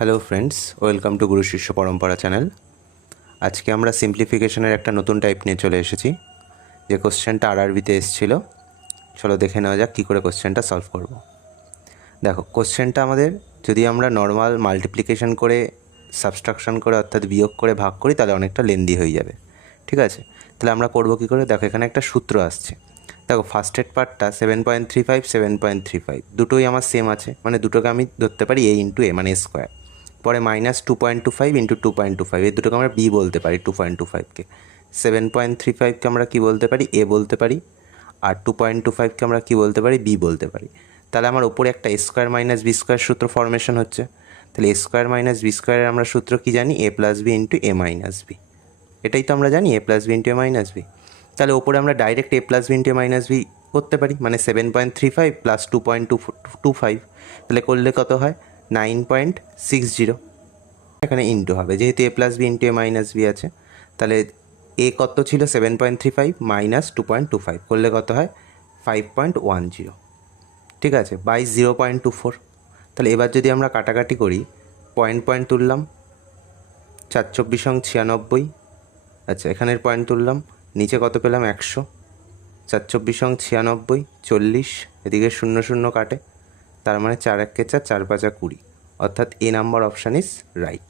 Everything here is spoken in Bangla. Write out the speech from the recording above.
হ্যালো ফ্রেন্ডস, ওয়েলকাম টু গুরু শিষ্য পরম্পরা চ্যানেল। আজকে আমরা সিম্পলিফিকেশনের একটা নতুন টাইপ নিয়ে চলে এসেছি, যে কোশ্চেনটা আরআরবিতে এসেছিলো। চলো দেখে নেওয়া যাক কী করে কোশ্চেনটা সলভ করব। দেখো, কোশ্চেনটা আমাদের যদি আমরা নর্মাল মাল্টিপ্লিকেশন করে, সাবস্ট্রাকশন করে, অর্থাৎ বিয়োগ করে ভাগ করি, তাহলে অনেকটা লেন্দি হয়ে যাবে। ঠিক আছে, তাহলে আমরা করবো কী করে? দেখো, এখানে একটা সূত্র আসছে। দেখো, ফার্স্টের পার্টটা 7.35 7.35 দুটোই আমার সেম আছে, মানে দুটোকে আমি ধরতে পারি a ইন্টু এ, মানে স্কোয়ার। পরে -2.25 ইন্টু 2.25, এই দুটোকে আমরা বি বলতে পারি। 2.25কে 7.35কে আমরা কী বলতে পারি? এ বলতে পারি। আর 2.25কে আমরা কী বলতে পারি? বি বলতে পারি। তাহলে আমার ওপরে একটা এ স্কোয়ার মাইনাস বি স্কোয়ার সূত্র ফর্মেশন হচ্ছে। তাহলে এ স্কোয়ার মাইনাস বি স্কোয়ারের আমরা সূত্র কী জানি? এ প্লাস বি ইন্টু এ মাইনাস বি। এটাই তো আমরা জানি, এ প্লাস বি ইন্টু এ মাইনাস বি। তাহলে ওপরে আমরা ডাইরেক্ট এ প্লাস বি ইন্টু এ মাইনাস বি করতে পারি, মানে 7.35 প্লাস 2.25, তাহলে করলে কত হয়? 9.60। এখানে ইন্টু হবে, যেহেতু এ প্লাস বি ইন্টু এ মাইনাস বি আছে। তাহলে এ কত ছিল? 7.35 মাইনাস 2.25 করলে কত হয়? 5.10। ঠিক আছে, বাই 0.24। তাহলে এবার যদি আমরা কাটাকাটি করি, পয়েন্ট পয়েন্ট তুললাম, 4×4 = 96। আচ্ছা, এখানের পয়েন্ট তুললাম, নিচে কত পেলাম? 100। 4×4 = 96, 40, এদিকে 0 0 কাটে, তার মানে 4 × 1 = 4, 4 × 5 = 20, অর্থাৎ এ নাম্বার অপশান ইজ রাইট।